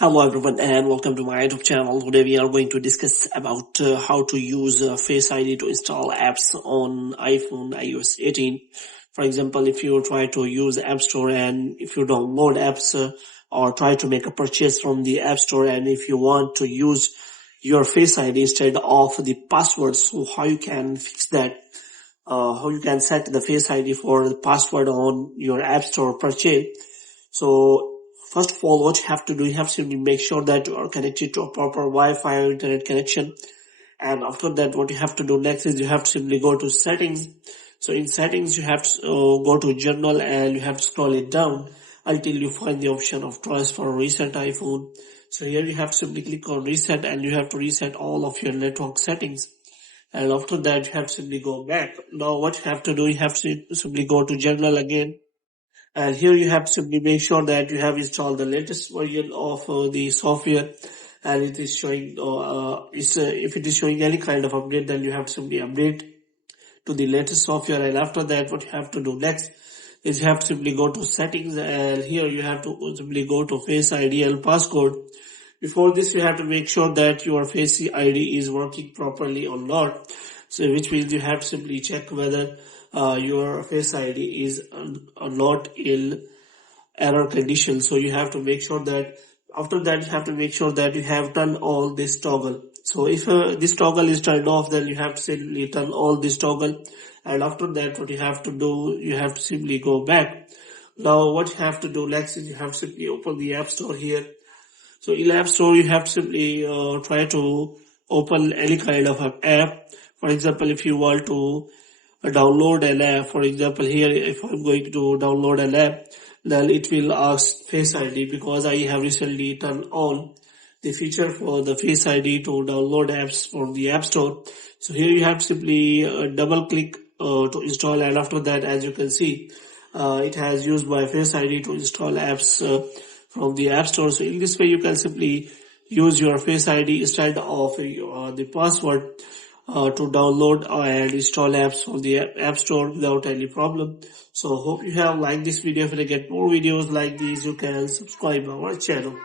Hello everyone and welcome to my YouTube channel. Today we are going to discuss about how to use Face ID to install apps on iPhone iOS 18. For example, if you try to use App Store and if you download apps or try to make a purchase from the App Store, and if you want to use your Face ID instead of the password, so how you can fix that? How you can set the Face ID for the password on your App Store purchase. So first of all, what you have to do, you have to simply make sure that you are connected to a proper Wi-Fi or internet connection. And after that, what you have to do next is you have to simply go to settings. So in settings, you have to go to general and you have to scroll it down until you find the option of choice for reset iPhone. So here you have to simply click on reset and you have to reset all of your network settings. And after that, you have to simply go back. Now what you have to do, you have to simply go to general again. And here you have to simply make sure that you have installed the latest version of the software, and it is showing if it is showing any kind of update, then you have to simply update to the latest software. And after that, what you have to do next is you have to simply go to settings, and here you have to simply go to Face ID and passcode. Before this, you have to make sure that your Face ID is working properly or not. So which means you have to simply check whether your Face ID is not in error condition. So you have to make sure that after that you have to make sure that you have turned all this toggle. So if this toggle is turned off, then you have to simply turn all this toggle, and after that what you have to do, you have to simply go back. Now what you have to do next is you have to simply open the App Store here. So in App Store you have to simply try to open any kind of an app. For example, if you want to download an app, for example here if I'm going to download an app, then it will ask Face ID, because I have recently turned on the feature for the Face ID to download apps from the App Store. So here you have to simply double click to install, and after that, as you can see, it has used my Face ID to install apps from the App Store. So in this way you can simply use your Face ID instead of the password to download and install apps from the App Store without any problem. So hope you have liked this video. If you get more videos like these, you can subscribe our channel.